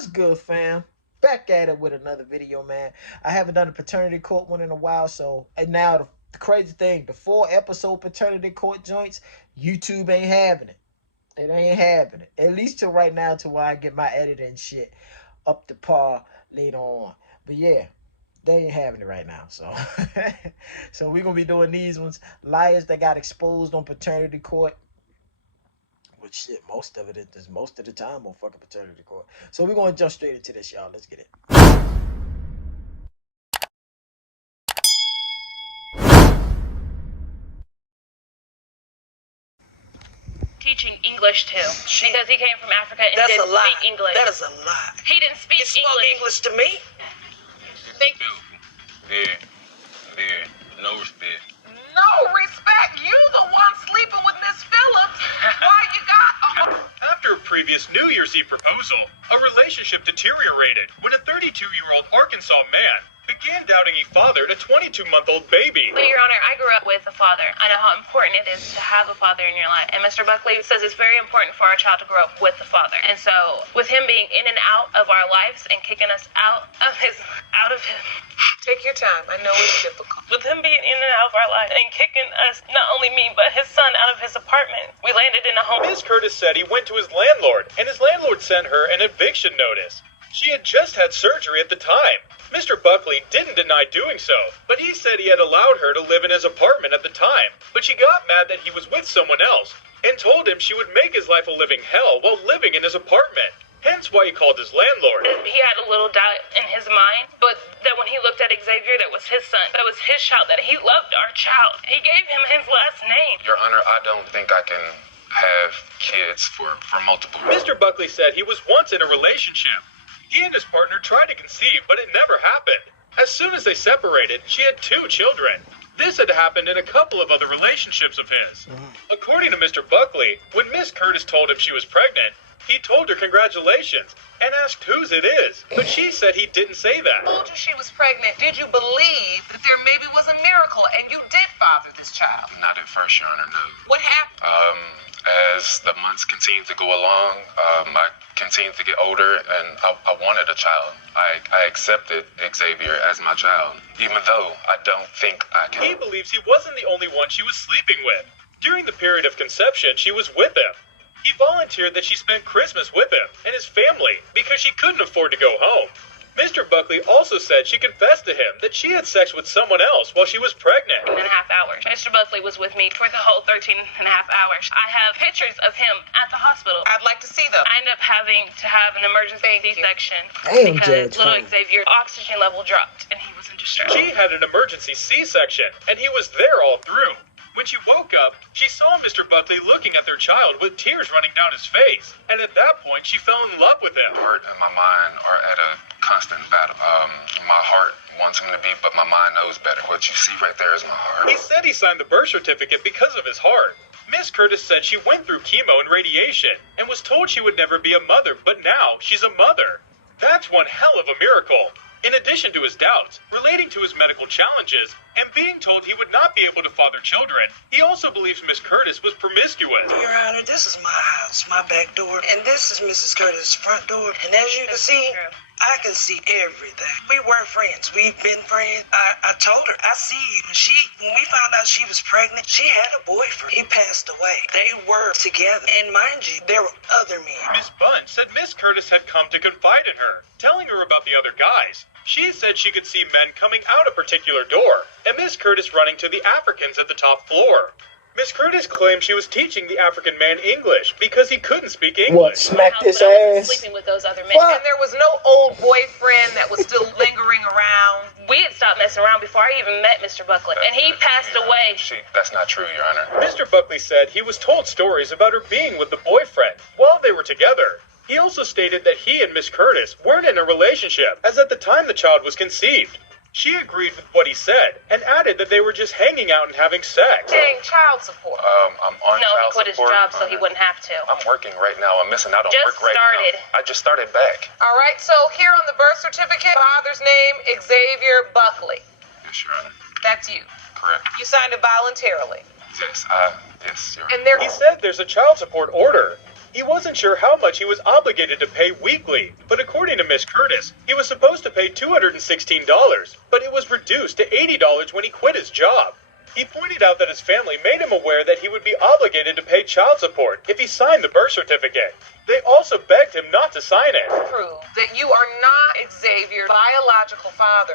What's good, fam? Back at it with another video, man. I haven't done a paternity court one in a while, so and now the crazy thing, the 4 episode paternity court joints, YouTube ain't having it. It ain't happening. At least till right now, till where I get my editing shit up to par later on. But yeah, they ain't having it right now. So so we're gonna be doing these ones. Liars that got exposed on paternity court. Which shit, most of the time on fucking paternity court. So we're gonna jump straight into this, y'all. Let's get it. Teaching English to because he came from Africa and That's didn't a lie. speak English. That is a lie. He didn't speak You spoke English to me? Thank you. There, no respect. No respect. You the one sleeping with Miss Phillips. Why you got? After a previous New Year's Eve proposal, a relationship deteriorated when a 32-year-old Arkansas man began doubting he fathered a 22-month-old baby. But Your Honor, I grew up with a father. I know how important it is to have a father in your life. And Mr. Buckley says it's very important for our child to grow up with the father. And so, with him being in and out of our lives and kicking us out of his. Take your time. I know it's difficult. With him being in and out of our lives and kicking us, not only me, but his son out of his apartment, we landed in a home. Ms. Curtis said he went to his landlord, and his landlord sent her an eviction notice. She had just had surgery at the time. Mr. Buckley didn't deny doing so, but he said he had allowed her to live in his apartment at the time. But she got mad that he was with someone else, and told him she would make his life a living hell while living in his apartment. Hence why he called his landlord. He had a little doubt in his mind, but that when he looked at Xavier, that was his son, that was his child, that he loved our child. He gave him his last name. Your Honor, I don't think I can have kids for multiple reasons. Mr. Buckley said he was once in a relationship. He and his partner tried to conceive, but it never happened. As soon as they separated, she had 2 children. This had happened in a couple of other relationships of his. According to Mr. Buckley, when Miss Curtis told him she was pregnant, he told her congratulations and asked whose it is, but she said he didn't say that. Told you she was pregnant. Did you believe that there maybe was a miracle and you did father this child? Not at first, Your Honor, no. What happened? As the months continued to go along, I continued to get older, and I wanted a child. I accepted Xavier as my child, even though I don't think I can. He believes he wasn't the only one she was sleeping with. During the period of conception, she was with him. He volunteered that she spend Christmas with him and his family because she couldn't afford to go home. Mr. Buckley also said she confessed to him that she had sex with someone else while she was pregnant. 13.5 hours. Mr. Buckley was with me for the whole 13.5 hours. I have pictures of him at the hospital. I'd like to see them. I ended up having to have an emergency C-section Damn, because Judge, little honey. Xavier's oxygen level dropped and he was in distress. She had an emergency C-section, and he was there all through. When she woke up, she saw Mr. Buckley looking at their child with tears running down his face. And at that point, she fell in love with him. Heart and my mind are at a constant battle. My heart wants him to be, but my mind knows better. What you see right there is my heart. He said he signed the birth certificate because of his heart. Miss Curtis said she went through chemo and radiation and was told she would never be a mother, but now she's a mother. That's one hell of a miracle. In addition to his doubts relating to his medical challenges and being told he would not be able to father children, he also believes Miss Curtis was promiscuous. Your Honor, this is my house, my back door, and this is Mrs. Curtis' front door. And as you can see, I can see everything. We were friends. We've been friends. I told her, I see you. When we found out she was pregnant, she had a boyfriend. He passed away. They were together. And mind you, there were other men. Miss Bunch said Miss Curtis had come to confide in her, telling her about the other guys. She said she could see men coming out a particular door, and Miss Curtis running to the Africans at the top floor. Miss Curtis claimed she was teaching the African man English because he couldn't speak English. What, smacked his But I wasn't ass? sleeping with those other men. Fuck. And there was no old boyfriend that was still lingering around. We had stopped messing around before I even met Mr. Buckley, and he passed away. That's not true, Your Honor. Mr. Buckley said he was told stories about her being with the boyfriend while they were together. He also stated that he and Miss Curtis weren't in a relationship, as at the time the child was conceived. She agreed with what he said and added that they were just hanging out and having sex. Paying child support. I'm on No, he child quit his support, job so Honor. he wouldn't have to. I'm working right now. I'm missing out on Just work right started. now. I just started back. All right, so here on the birth certificate, father's name, Xavier Buckley. Yes, Your Honor. That's you. Correct. You signed it voluntarily. Yes, yes, Your Honor. And there He said there's a child support order. He wasn't sure how much he was obligated to pay weekly, but according to Miss Curtis, he was supposed to pay $216, but it was reduced to $80 when he quit his job. He pointed out that his family made him aware that he would be obligated to pay child support if he signed the birth certificate. They also begged him not to sign it. Prove that you are not Xavier's biological father.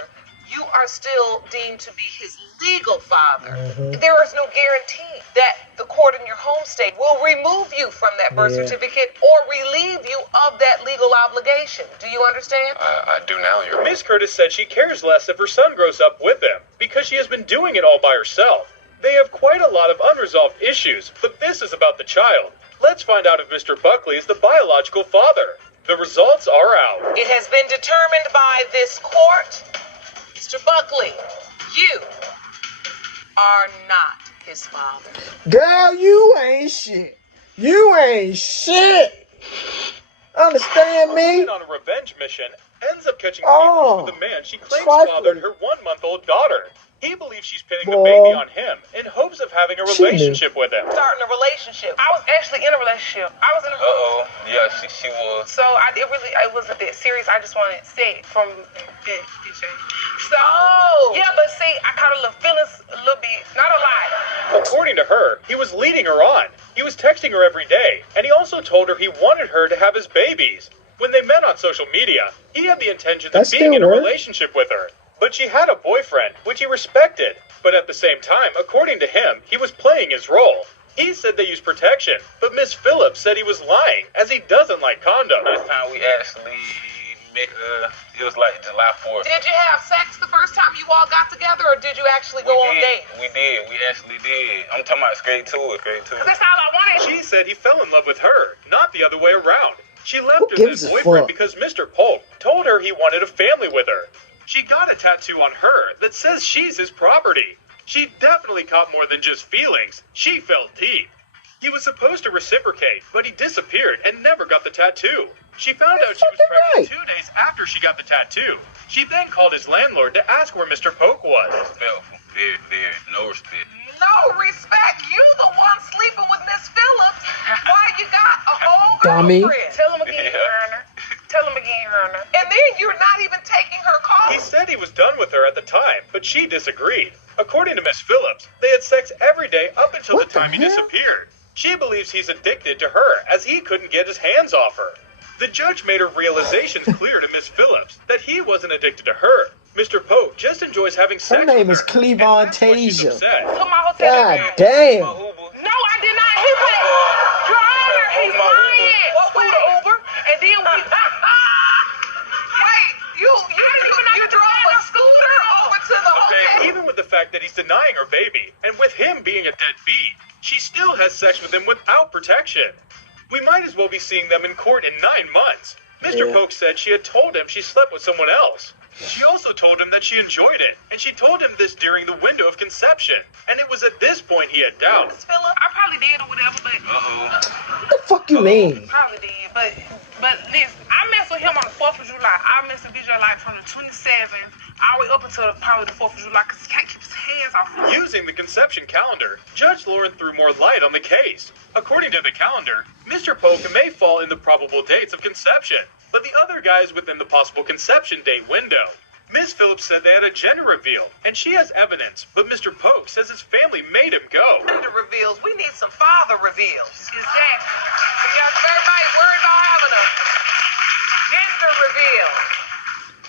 You are still deemed to be his legal father. There is no guarantee that the court in your home state will remove you from that birth certificate or relieve you of that legal obligation. Do you understand? I do now, Your Honor. Miss Curtis said she cares less if her son grows up with him because she has been doing it all by herself. They have quite a lot of unresolved issues, but this is about the child. Let's find out if Mr. Buckley is the biological father. The results are out. It has been determined by this court, Mr. Buckley, you are not his father. Girl, you ain't shit. You ain't shit. Understand me? On a revenge mission, ends up catching Oh, feelings with a man she claims trifling. fathered her 1-month-old daughter. He believes she's pinning the Boy. baby on him in hopes of having a She knew. relationship with him. Starting a relationship. I was actually in a relationship. I was in a Yeah, she was. So it wasn't that serious. I just wanted to say it from that picture. So yeah, but see, I caught a little feelings a little bit, not a lot. According to her, he was leading her on. He was texting her every day, and he also told her he wanted her to have his babies. When they met on social media, he had the intention That of being still in a works. relationship with her. But she had a boyfriend, which he respected. But at the same time, according to him, he was playing his role. He said they used protection, but Miss Phillips said he was lying, as he doesn't like condoms. Last time we actually met, it was like July 4th. Did you have sex the first time you all got together, or did you actually go on dates? We did. We actually did. I'm talking about straight to it. That's all I wanted. She said he fell in love with her, not the other way around. She left Who her gives then a boyfriend fuck? because Mr. Polk told her he wanted a family with her. She got a tattoo on her that says she's his property. She definitely caught more than just feelings. She felt deep. He was supposed to reciprocate, but he disappeared and never got the tattoo. She found out she was pregnant 2 days after she got the tattoo. She then called his landlord to ask where Mr. Polk was. Respectful. Very. No respect. No respect. You the one sleeping with Miss Phillips. Why you got a whole Dummy. girlfriend? Tell him again, Werner. Tell him again, Werner. And then you're not even taking her call. He said he was done with her at the time, but she disagreed. According to Miss Phillips, they had sex every day up until What the time the he hell? disappeared. She believes he's addicted to her, as he couldn't get his hands off her. The judge made her realizations clear to Miss Phillips that he wasn't addicted to her. Mr. Pope just enjoys having sex Her name with is her, and Cleavon that's why she's Tasia. upset. Put my hotel God in. damn. No, I did not. He put Your Honor, he's lying. Wait. Uber, and then we. Wait, you drove a scooter over to the hotel. Even with the fact that he's denying her baby, and with him being a deadbeat, she still has sex with him without protection. We might as well be seeing them in court in 9 months. Mr. Yeah. Polk said she had told him she slept with someone else. She also told him that she enjoyed it, and she told him this during the window of conception. And it was at this point he had doubts. Miss Phillips, I probably did or whatever, but What the fuck you mean? probably did. But listen, I messed with him on the 4th of July. I messed with Visual like from the 27th all the way up until probably the 4th of July because he can't keep his hands off me. Using the conception calendar, Judge Lauren threw more light on the case. According to the calendar, Mr. Polk may fall in the probable dates of conception, but the other guy is within the possible conception date window. Ms. Phillips said they had a gender reveal, and she has evidence, but Mr. Polk says his family made him go. Gender reveals. We need some father reveals. Exactly. Because everybody worried about having a gender reveal.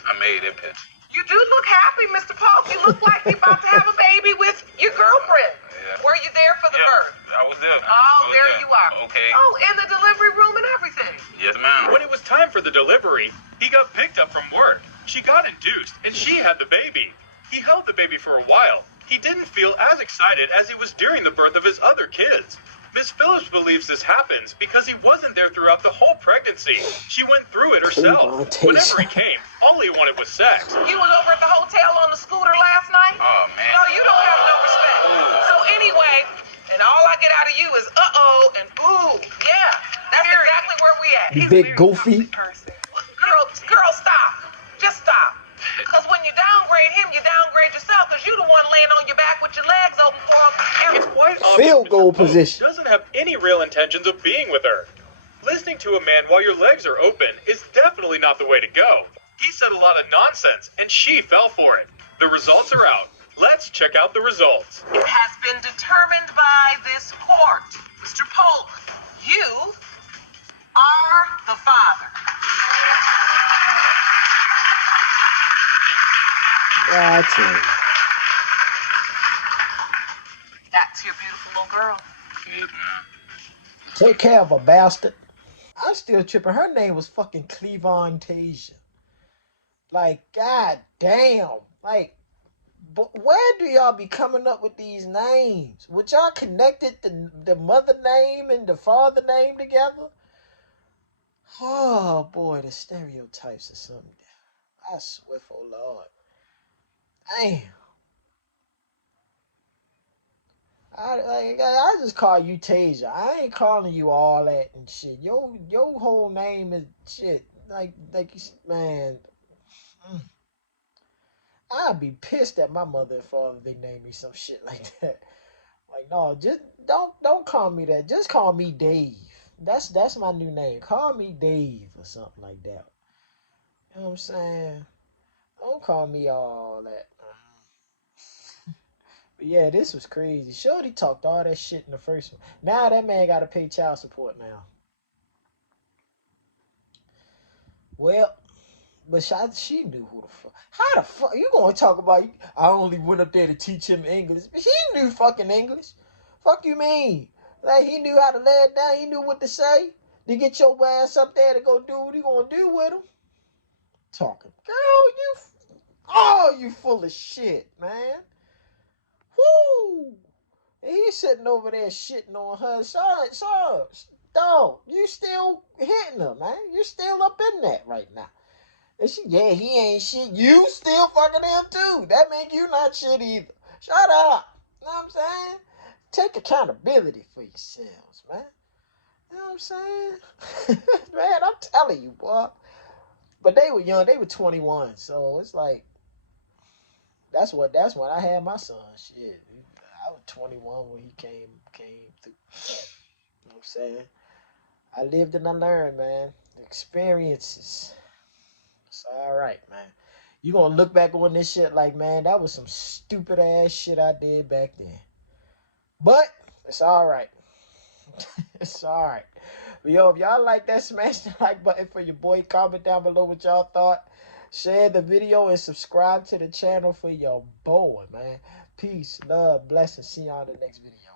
I made that picture. You do look happy, Mr. Polk. You look like you're about to have a baby with your girlfriend. Yeah. Were you there for the birth? I was there. Oh, there you are. Okay. Oh, in the delivery room and everything. Yes, ma'am. When it was time for the delivery, he got picked up from work. She got induced, and she had the baby. He held the baby for a while. He didn't feel as excited as he was during the birth of his other kids. Miss Phillips believes this happens because he wasn't there throughout the whole pregnancy. She went through it herself. Whenever he came, all he wanted was sex. You was over at the hotel on the scooter last night? Oh, man. No, you don't have no respect. So anyway, and all I get out of you is uh-oh and ooh. Yeah, that's exactly where we at. You big goofy. Girl, stop. Just stop. Because when you downgrade him, you downgrade yourself because you the one laying on your back with your legs open for him. It's quite obvious Field goal Mr. Pope position. doesn't have any real intentions of being with her. Listening to a man while your legs are open is definitely not the way to go. He said a lot of nonsense, and she fell for it. The results are out. Let's check out the results. It has been determined by this court, Mr. Polk, you are the father. Yeah, I tell you. That's your beautiful little girl. Take care of a bastard. I'm still tripping. Her name was fucking Cleavon Tasia. Like, god damn. Like, but where do y'all be coming up with these names? Would y'all connected the mother name and the father name together? Oh boy, the stereotypes or something. I swear for Lord. Damn. I just call you Tasia. I ain't calling you all that and shit. Your whole name is shit. Man. Mm. I'd be pissed at my mother and father if they named me some shit like that. Like, no, just don't call me that. Just call me Dave. That's my new name. Call me Dave or something like that. You know what I'm saying? Don't call me all that. But yeah, this was crazy. Shorty talked all that shit in the first one. Now that man got to pay child support now. Well, but she knew who the fuck. How the fuck you gonna talk about? I only went up there to teach him English. He knew fucking English. Fuck you mean? Like he knew how to lay it down. He knew what to say to get your ass up there to go do what he gonna do with him. Talking, girl, you full of shit, man. Whoo! And he's sitting over there shitting on her. Son, dog, you still hitting her, man. You still up in that right now. And yeah, he ain't shit. You still fucking him too. That make you not shit either. Shut up. You know what I'm saying? Take accountability for yourselves, man. You know what I'm saying? Man, I'm telling you, boy. But they were young. They were 21. So it's like, that's when I had my son. Shit. I was 21 when he came through. You know what I'm saying? I lived and I learned, man. Experiences. It's all right, man. You gonna look back on this shit like, man, that was some stupid ass shit I did back then. But it's all right. It's all right. But yo, if y'all like that, smash the like button for your boy. Comment down below what y'all thought. Share the video and subscribe to the channel for your boy, man. Peace, love, blessings. See y'all in the next video.